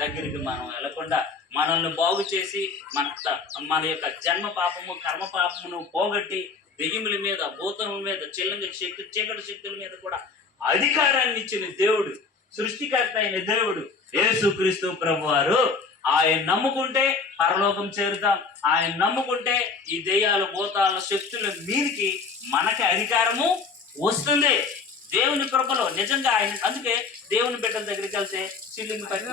దగ్గరికి మనం వెళ్లకుండా మనల్ని బాగు చేసి మన యొక్క జన్మ పాపము కర్మ పాపమును పోగొట్టి దెయ్యముల మీద భూతముల మీద చీకటి శక్తుల మీద కూడా అధికారాన్ని ఇచ్చిన దేవుడు, సృష్టికర్త అయిన దేవుడు యేసుక్రీస్తు ప్రభువారు. ఆయన నమ్ముకుంటే పరలోకం చేరుతాం. ఆయన నమ్ముకుంటే ఈ దెయ్యాల భూతాల శక్తుల మీదికి మనకి అధికారము వస్తుంది దేవుని కృపలో. నిజంగా ఆయన అందుకే దేవుని బిడ్డల దగ్గరికి వెళ్తే చిల్లింగ్ వల్ల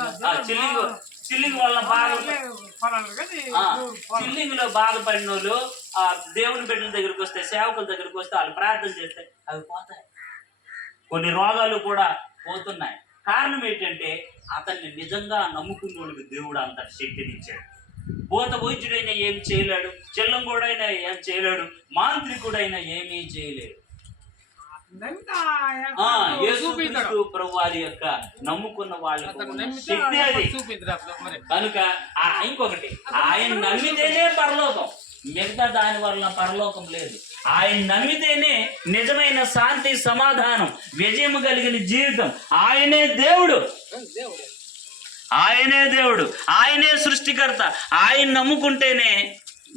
చిల్లింగ్ లో బాధపడిన వాళ్ళు ఆ దేవుని బిడ్డల దగ్గరికి వస్తే, సేవకుల దగ్గరికి వస్తే, వాళ్ళు ప్రార్థన చేస్తే అవి పోతాయి. కొన్ని రోగాలు కూడా పోతున్నాయి. కారణం ఏంటంటే అతన్ని నిజంగా నమ్ముకున్న వాళ్ళకి దేవుడు అంత శక్తినిచ్చాడు. భూత వైద్యుడైనా ఏం చేయలేడు, చెల్లంగోడైనా ఏం చేయలేడు, మాంత్రికుడైనా ఏమీ చేయలేడు. యేసుక్రీస్తు ప్రభు వారి యొక్క నమ్ముకున్న వాళ్ళకు శక్తి అది. కనుక ఇంకొకటి, ఆయన నమ్మితేనే పరలోకం, మిగతా దాని వల్ల పరలోకం లేదు. ఆయన నమ్మితేనే నిజమైన శాంతి, సమాధానం, విజయం కలిగిన జీవితం. ఆయనే దేవుడు, ఆయనే దేవుడు, ఆయనే సృష్టికర్త. ఆయన నమ్ముకుంటేనే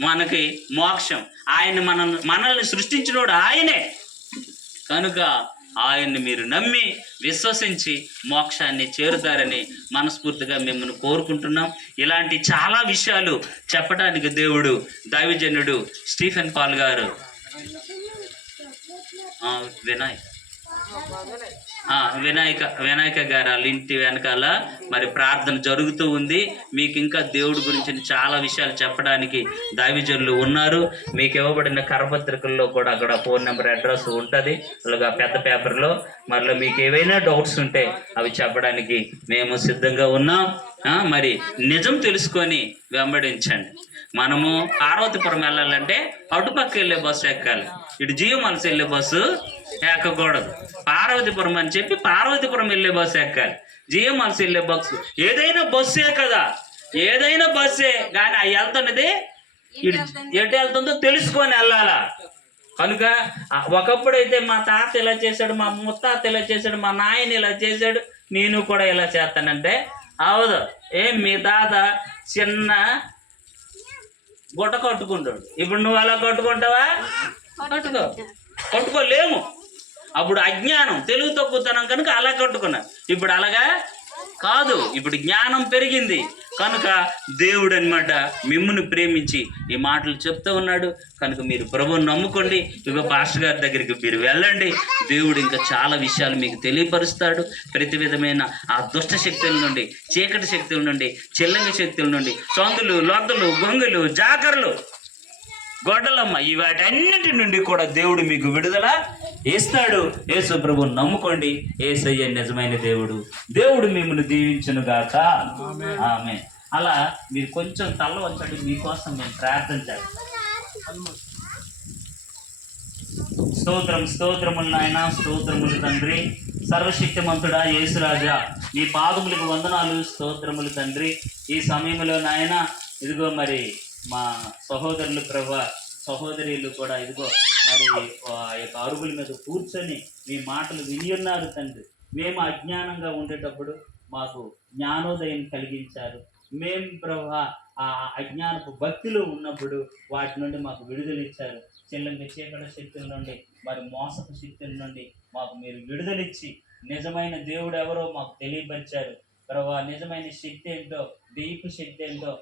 మనకి మోక్షం. ఆయన మనల్ని సృష్టించినోడు ఆయనే. కనుక ఆయన్ని మీరు నమ్మి విశ్వసించి మోక్షాన్ని చేరుతారని మనస్ఫూర్తిగా మిమ్మల్ని కోరుకుంటున్నాం. ఇలాంటి చాలా విషయాలు చెప్పడానికి దేవుడు దైవజనుడు స్టీఫెన్ పాల్ గారు, వినాయక గారు వాళ్ళ ఇంటి వెనకాల మరి ప్రార్థన జరుగుతూ ఉంది. మీకు ఇంకా దేవుడి గురించి చాలా విషయాలు చెప్పడానికి దైవజనులు ఉన్నారు. మీకు ఇవ్వబడిన కరపత్రికల్లో కూడా అక్కడ ఫోన్ నెంబర్, అడ్రస్ ఉంటుంది. అలాగా పెద్ద పేపర్లో. మరలా మీకు ఏవైనా డౌట్స్ ఉంటే అవి చెప్పడానికి మేము సిద్ధంగా ఉన్నాం. మరి నిజం తెలుసుకొని వెంబడించండి. మనము పార్వతీపురం వెళ్ళాలంటే అటుపక్క వెళ్ళే బస్సు ఎక్కాలి, ఇటు జీవమలసి వెళ్ళే బస్సు ఎక్కకూడదు. పార్వతీపురం అని చెప్పి పార్వతీపురం వెళ్ళే బస్సు ఎక్కాలి. జీవమలసి వెళ్ళే బస్సు ఏదైనా బస్సే కదా, ఏదైనా బస్సే. కానీ అవి వెళ్తున్నది ఎటు వెళ్తుందో తెలుసుకొని వెళ్ళాలా. కనుక ఒకప్పుడైతే మా తాత ఇలా చేశాడు, మా ముత్తాత ఇలా చేశాడు, మా నాయన ఇలా చేశాడు, నేను కూడా ఇలా చేస్తానంటే అవదు. మీ తాత చిన్న గుట్ట కట్టుకుంటాడు, ఇప్పుడు నువ్వు అలా కట్టుకుంటావా? కట్టుకోలేము. అప్పుడు అజ్ఞానం, తెలుగు తక్కువతనం కనుక అలా కట్టుకున్నా. ఇప్పుడు అలాగా కాదు, ఇప్పుడు జ్ఞానం పెరిగింది కనుక దేవుడు అన్నమాట మిమ్మల్ని ప్రేమించి ఈ మాటలు చెప్తూ ఉన్నాడు. కనుక మీరు ప్రభువుని నమ్ముకోండి. ఇక పాస్టర్ గారి దగ్గరికి మీరు వెళ్ళండి. దేవుడు ఇంకా చాలా విషయాలు మీకు తెలియపరుస్తాడు. ప్రతి విధమైన ఆ దుష్ట శక్తుల నుండి, చీకటి శక్తుల నుండి, చెల్లంగి శక్తుల నుండి, సొందులు, లొద్దలు, గొంగులు, జాకర్లు, గొడ్డలమ్మ, ఈ వాటన్నిటి నుండి కూడా దేవుడు మీకు విడుదల ఇస్తాడు. యేసు ప్రభువుని నమ్ముకోండి. యేసయ్య నిజమైన దేవుడు. దేవుడు మిమ్మల్ని దీవించును గాక. ఆమేన్. అలా మీరు కొంచెం తల్ల వంచండి, మీకోసం నేను ప్రార్థన చేస్తాను. స్తోత్రములు నాయన, స్తోత్రములు తండ్రి, సర్వశక్తిమంతుడా యేసురాజా, నీ పాదములకు వందనాలు, స్తోత్రములు తండ్రి. ఈ సమయంలో నాయన ఇదిగో మరి మా సహోదరులు ప్రభా, సహోదరులు కూడా ఇదిగో మరి ఆ యొక్క అరుగుల మీద కూర్చొని మీ మాటలు విని ఉన్నారు తండ్రి. మేము అజ్ఞానంగా ఉండేటప్పుడు మాకు జ్ఞానోదయం కలిగించారు. మేము ప్రభా ఆ అజ్ఞానపు భక్తిలో ఉన్నప్పుడు వాటి నుండి మాకు విడుదలిచ్చారు. చెల్లంగా చీకటి శక్తుల నుండి, మరి మోసపు శక్తుల నుండి మాకు మీరు విడుదలిచ్చి నిజమైన దేవుడు ఎవరో మాకు తెలియపరిచారు. ప్రభా నిజమైన శక్తి ఏంటో, దైవిక శక్తి ఏంటో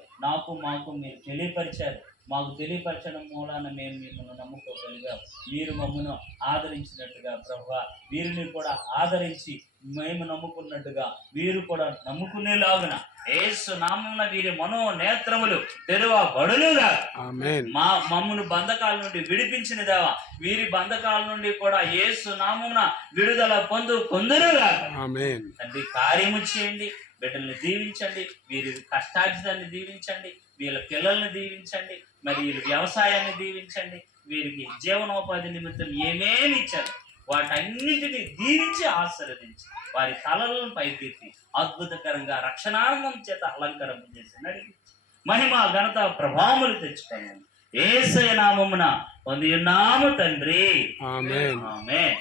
మాకు మీరు తెలియపరిచారు. మాకు తెలియపరచడం మూలాన మేము మిమ్మల్ని నమ్ముకోగలిగాం. మీరు మమ్మల్ని ఆదరించినట్టుగా ప్రభా వీరిని కూడా ఆదరించి మేము నమ్ముకున్నట్టుగా వీరు కూడా నమ్ముకునేలాగున యేసు నామమున వీరి మనోనేత్రములు తెరవబడునుగా. మమ్మల్ని బంధకాల నుండి విడిపించిన దేవా, వీరి బంధకాల నుండి కూడా యేసు నామమున విడుదల పొందునుగా. తండ్రి కార్యము చేయండి, బిడ్డల్ని దీవించండి, వీరి కష్టార్జితాన్ని దీవించండి, వీళ్ళ పిల్లల్ని దీవించండి, మరి వీరి వ్యవసాయాన్ని దీవించండి, వీరికి జీవనోపాధి నిమిత్తం ఏమేమి ఇచ్చారు వాటన్నిటిని దీవించి ఆశీర్వదించి వారి తలలను పైకెత్తి అద్భుతకరంగా రక్షణారంగం చేత అలంకరణ చేసి నడిపి మహిమ ఘనత ప్రభావములు తెచ్చుకున్నాను. యేసయ్య నామమున పొందియున్నాము తండ్రి. ఆమేన్.